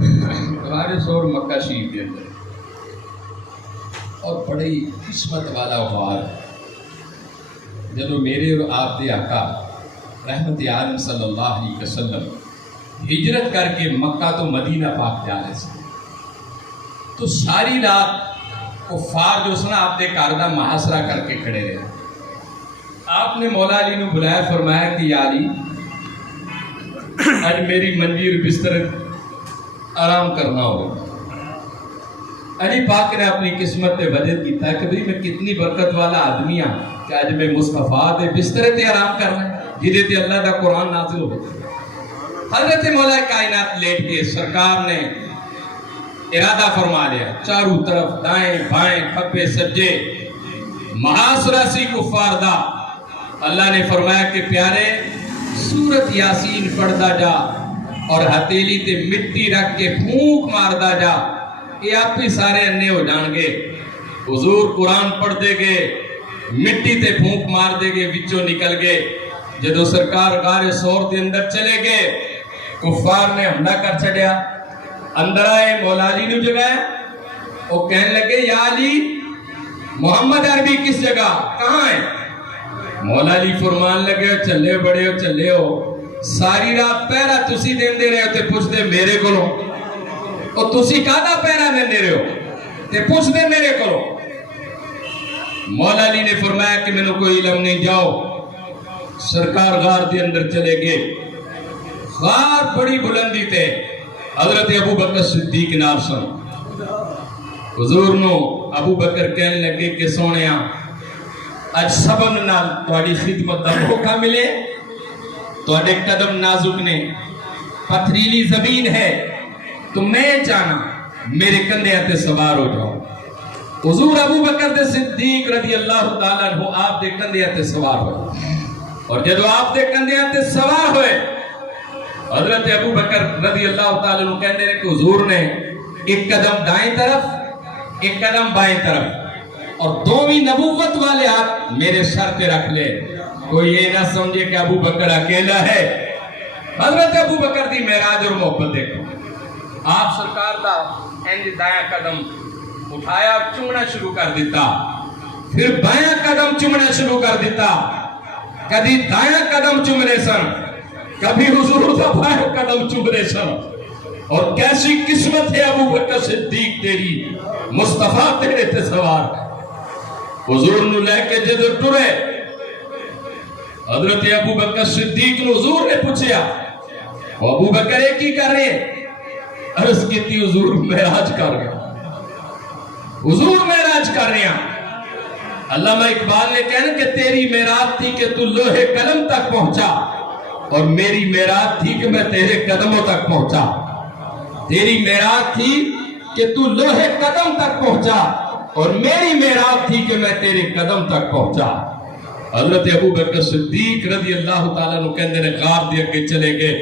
غار سور مکہ شریف کے اندر اور بڑی قسمت والا غار جدو میرے اور آپ دے آقا رحمت عالم صلی اللہ علیہ وسلم ہجرت کر کے مکہ تو مدینہ پاک جا رہے تھے تو ساری رات کفار جو سنا آپ نے کاردہ محاصرہ کر کے کھڑے رہے. آپ نے مولا علی نے بلایا فرمایا کہ یا علی آج میری منجیر بستر آرام کرنا ہوگا. علی پاک نے اپنی قسمت پہ وجہ کیتا کہ بھئی میں کتنی برکت والا آدمی ہاں کہ آج میں مصطفیٰ دے بستر تے آرام کرنا جدے تے اللہ دا قرآن نازل ہو. حضرت مولا کائنات لیٹ کے سرکار نے ارادہ فرما لیا چاروں طرف دائیں بائیں کھپے سجے محاصرہ سی کفار دا. اللہ نے فرمایا کہ پیارے سورت یاسین پڑھدا جا اور ہتیلی تے مٹی رکھ کے پھونک ماردا جا یہ آپ ہی سارے انے ہو جان گے. حضور قرآن پڑھ دے گے مٹی تے پھونک مار دے گے وچوں نکل گئے. جدو سرکار غار سور دے اندر چلے گئے کفار نے حملہ کر چھڑیا. اندر آئے مولا علی نے جگہ وہ کہنے لگے یا علی محمد عربی کس جگہ کہاں ہے؟ مولا علی فرمان لگے چلے بڑے ہو چلے ہو ساری رات پہرا تسی دین دے رہے ہو تے پوچھ دے میرے کو لو اور تسی کہاں پہرا دین دے رہے ہو تے پوچھ دے میرے کو لو. مولا علی نے فرمایا کہ میں نے کوئی علم نہیں جاؤ. سرکار غار دے اندر چلے گئے. غار بڑی بلندی تے حضرت ابو بکر صدیق نال سن. حضور نو ابو بکر کہنے لگے کہ سونیاں اج سبن نال تواڈی خدمت دا موقع ملے تواڈے قدم نازک نے پتھریلی زمین ہے تو میں چاہنا میرے کندھے تے سوار ہو جاؤ. حضور ابو بکر دے صدیق رضی اللہ تعالیٰ عنہ آپ دے کندھے تے سوار ہوئے اور جدو آپ دے کندھے تے سوار ہوئے حضرت ابو بکر رضی اللہ تعالیٰ عنہ کہنے لگے کہ حضور نے ایک قدم دائیں طرف ایک قدم بائیں طرف اور دوویں نبوت والے ہاتھ میرے سر پہ رکھ لے. کوئی یہ نہ سمجھے کہ ابو بکر اکیلا ہے. حضرت ابو بکر دی معراج اور محبت دیکھو. آپ سرکار دا انج دائیں قدم اٹھایا چومنا شروع کر دیتا پھر بائیں قدم چومنا شروع کر دیتا. کبھی دائیں قدم چومنے سن کبھی حضور دا بائیں قدم چومنے سن. اور کیسی قسمت ہے ابو بکر صدیق تیری مصطفیٰ تیرے تے سوار. حضور نو لے کے جدو ٹرے حضرت ابو بکر صدیق نو حضور نے پوچھیا ابو بکر ایک ہی کر رہے عرض کیتی حضور معراج کر رہے حضور معراج کر رہے ہیں. علامہ اقبال نے کہنا کہ تیری معراج تھی کہ تو لوہے قلم تک پہنچا اور میری معراج تھی کہ میں تیرے قدموں تک پہنچا. تیری معراج تھی کہ تو لوہے قدم تک پہنچا اور میری معراج تھی کہ میں تیرے قدم تک پہنچا. حضرت ابو بکر صدیق رضی اللہ تعالیٰ عنہ کہندے نے غار دے کے چلے گئے.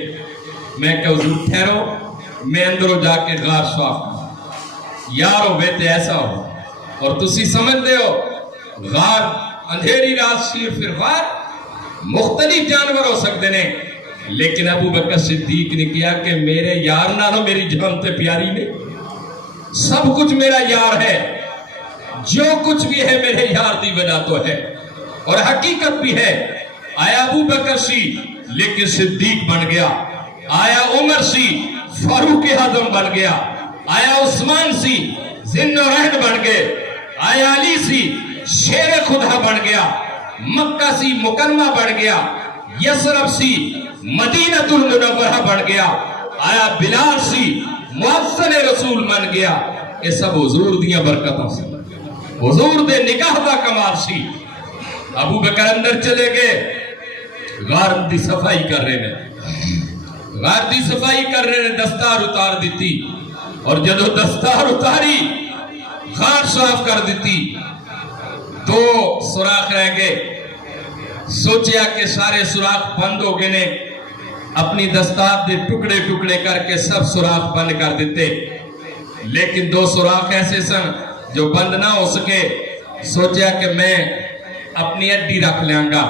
میں کہ حضور ٹھہرو میں اندروں جا کے غار صاف یارو بیتے ایسا ہو اور تسی سمجھ دے ہو غار اندھیری رات سی پھر غار مختلف جانور ہو سکتے نے لیکن ابو بکر صدیق نے کیا کہ میرے یار نالو میری جان تے پیاری نے سب کچھ میرا یار ہے جو کچھ بھی ہے میرے یار دی وجہ تو ہے اور حقیقت بھی ہے. آیا ابو بکر سی لیکن صدیق بن گیا. آیا عمر سی فاروق اعظم بن گیا. آیا عثمان سی ذن و رہن بن گئے. آیا علی سی شیر خدا بن گیا. مکہ سی مکرمہ بن گیا. یسرب سی مدینہ المنورہ بن گیا. آیا بلال سی مؤذن رسول بن گیا. یہ سب حضور دیاں برکتوں سے حضور دے نکاح دا کمال سی. ابو بکر اندر چلے گئے غار دی صفائی کر رہے نے غار دی صفائی کر رہے نے دستار اتار دیتی اور جدو دستار اتاری غار صاف کر دیتی دو سوراخ رہ گئے. سوچیا کہ سارے سوراخ بند ہو گئے نے اپنی دستار دے ٹکڑے ٹکڑے کر کے سب سوراخ بند کر دیتے لیکن دو سوراخ ایسے سن جو بند نہ ہو سکے. سوچیا کہ میں اپنی اڈی رکھ لیاں گا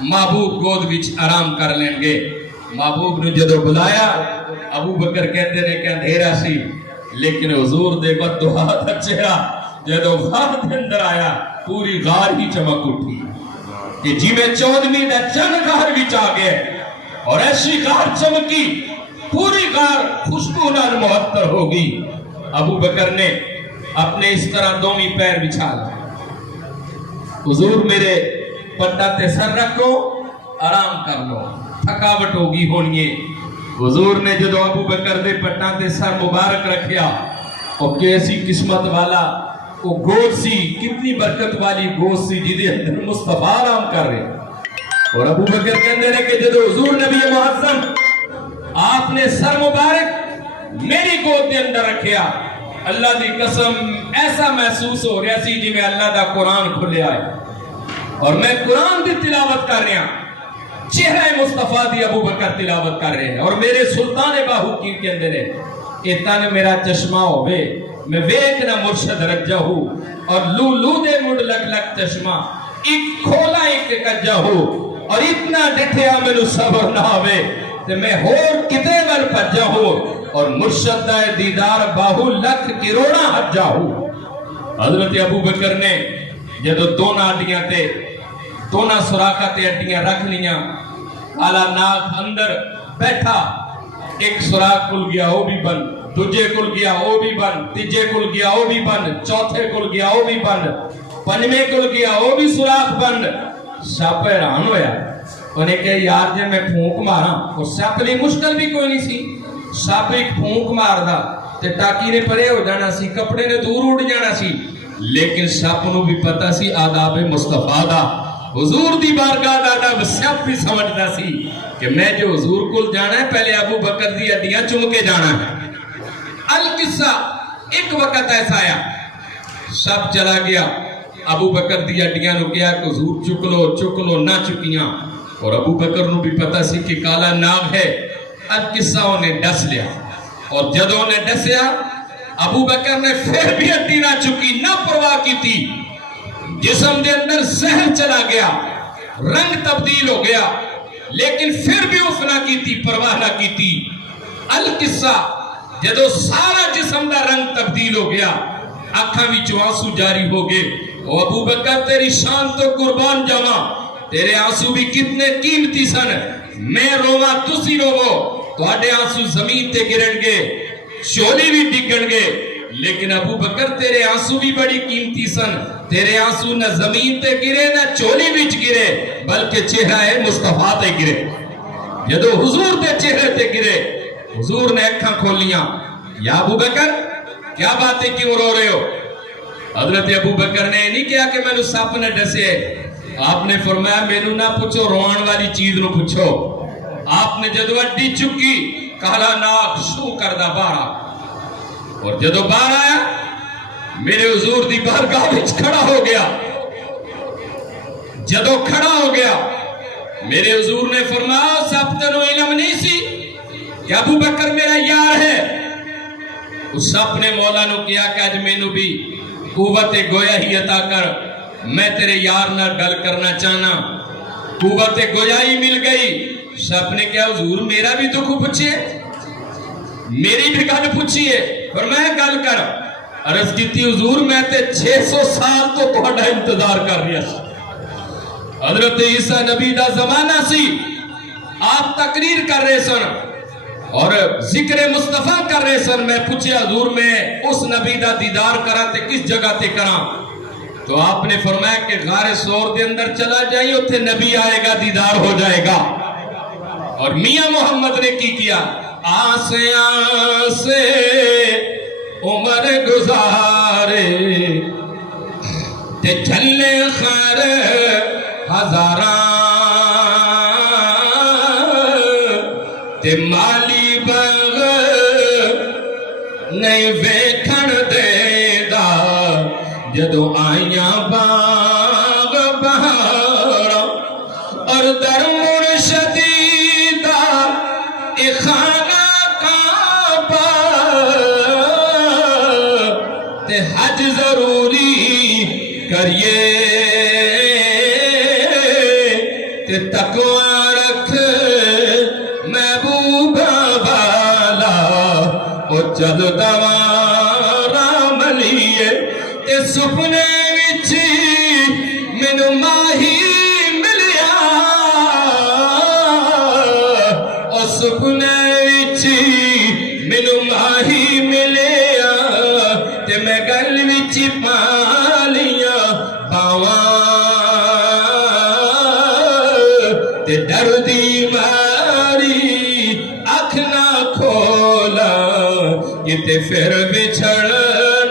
محبوب گود وچ آرام کر لیں گے. محبوب نے جدو بلایا ابو بکر کہتے نے کہ اندھیرا سی لیکن حضور دے بددعا دا چہرہ جدو غار دے اندر آیا پوری غار ہی چمک اٹھی کہ جی میں 14ویں دا چند غار بھی چاہ گئے اور ایسی غار چمکی پوری غار خوشبو نال معطر ہوگی. ابو بکر نے اپنے اس طرح دومی پیر بچھا لیا. حضور میرے پٹا تے سر رکھو آرام کر لو تھکاوٹ ہوگی ہونی ہے. حضور نے جدو ابو بکر دے پٹا تے سر مبارک رکھیا اور کیسی قسمت والا وہ گود سی کتنی برکت والی گود سی جدے اندر مصطفیٰ آرام کر رہے. اور ابو بکر کہندے نے کہ جدو حضور نبی معظم آپ نے سر مبارک میری گود دے اندر رکھیا اللہ دی قسم ایسا محسوس ہو رہا سی جی میں اللہ دا قرآن کھلے آئے اور میں قرآن دی تلاوت کر رہا چہرہ مصطفیٰ دی ابو بکر تلاوت کر رہے ہیں اور میرے سلطان باہو کی کے اندر ہے اتنا میرا چشمہ ہوئے میں ویکنا مرشد رجا ہوں اور لو دے مڈ لگ لگ چشمہ ایک کھولا ایک کجا ہو اور اتنا ڈٹھیا میں نو صبر نہ ہوئے تو میں ہور کتے ور پجا ہو اور مرشد دائے دیدار باہو لکھ کروڑا حجا ہو. حضرت ابو بکر نے جدو دونا اڈیاں تے دونا سراخہ تے اڈیاں رکھ لیاں کالا ناگ اندر بیٹھا ایک سراخ کھل گیا وہ بھی بند دوجے کھل گیا وہ بھی بند تیجے کھل گیا وہ بھی بند چوتھے کھل گیا وہ بھی بند پنجویں کھل گیا وہ بھی سراخ بند. سپ حیران ہویا انہیں کہ یار جے میں پھونک مارا اور سپ لی مشکل بھی کوئی نہیں سی سپ ایک پھونک مار دا تے ٹاکی نے پرے ہو جانا سی کپڑے نے دور اڑ جانا سی لیکن سپ نو بھی پتا سی آداب مصطفیٰ دا حضور دی بارگاہ دا آداب سپ بھی سمجھدا سی کہ میں جو حضور کل جانا ہے پہلے ابو بکر دی ہڈیاں چم کے جانا ہے. القصہ ایک وقت ایسا آیا سب چلا گیا ابو بکر دی ہڈیاں نو کیا کہ حضور چک لو نہ چکیاں اور ابو بکر نو بھی پتا سی کہ کالا ناگ ہے. القصہ انہیں ڈس لیا اور جدو انہیں ڈسیا ابو بکر نے پھر بھی ہڈی نہ چکی نہ پرواہ کی تھی جسم دے اندر زہر چلا گیا رنگ تبدیل ہو گیا لیکن پھر بھی اف نہ کی تھی پرواہ نہ کی تھی. القصہ جدو سارا جسم دا رنگ تبدیل ہو گیا آنکھاں وچ آنسو جاری ہو گئے. او ابو بکر تیری شان تو قربان جاواں تیرے آنسو بھی کتنے قیمتی سن میں رواں تسی روو تواڈے آنسو زمین تے گرن گے چولی بھی ڈگن گے لیکن ابو بکر تیرے آنسو بھی بڑی قیمتی سن تیرے آنسو نہ زمین تے گرے نہ چولی وچ گرے بلکہ چہرہ مصطفیٰ تے گرے. جدو حضور دے چہرے تے گرے حضور نے اکھاں کھولیاں یا ابو بکر کیا باتیں کیوں رو رہے ہو. حضرت ابو بکر نے نہیں کہا کہ میں نو سپ نے ڈسے آپ نے فرمایا میں نو نہ پوچھو روان والی چیز نو پوچھو. آپ نے جدو اڈی چکی کالا ناگ شو کردہ باہر اور جدو باہر آیا میرے حضور دی بارگاہ وچ کھڑا ہو گیا. جدو کھڑا ہو گیا میرے حضور نے فرمایا سب تنو علم نہیں سی کہ ابو بکر میرا یار ہے. اس سب نے مولا نو کیا کہ آج میں نو بھی قوت گویا ہی عطا کر میں تیرے یار نہ گل کرنا چاہنا. قوت گویا ہی مل گئی. سب نے کیا حضور میرا بھی دکھ پوچھئے میری بھی گل پوچھئے اور میں گل کر عرض کیتی حضور میں تے 600 سال تو تہاڈا انتظار کر رہا سی. حضرت عیسیٰ نبی دا زمانہ سی آپ تقریر کر رہے سن اور ذکر مصطفیٰ کر رہے سن. میں پوچھے حضور میں اس نبی دا دیدار کرا تے کس جگہ تے کرا تو آپ نے فرمایا کہ غار سور دے اندر چلا جائیں اتھے نبی آئے گا دیدار ہو جائے گا. اور میاں محمد نے کی کیا آسے آسے عمر گزارے تے چلے خیر ہزاراں تے مالی بغ نہیں ویکھن دے دا جدو آئیاں باغ بہاراں اور در مرشدی خانہ کعبہ تے حج ضروری کریے تے تقوی رکھ محبوبہ والا چلو رام لیے تے سپنے وچ مینوں ماہی ملیا او سپنے وچ مینوں ماہی ملیا تے میں گل وچ پا لیاں باواں تے ڈر دی ماری اکھ نہ کھولا کتے پھر بچھڑ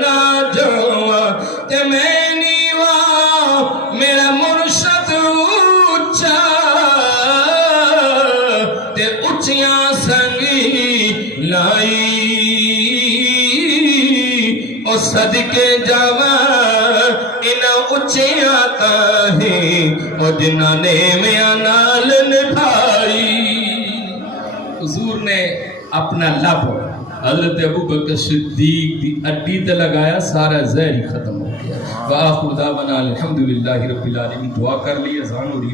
نہ جاواں تے میں نیواں میرا مرشد اونچا تے اونچیاں سنگی لائی او صدقے جاواں انہاں اونچیاں تاہیں او جنہاں نے میاں نال نبھائی۔ حضور نے اپنا لب حضرت ابوبکر صدیق دی اڈی تے لگایا، سارا زہر ہی ختم ہو گیا۔ وآخر دعوانا الحمدللہ رب العالمین۔ دعا کر لی، اذان ہو رہی ہے۔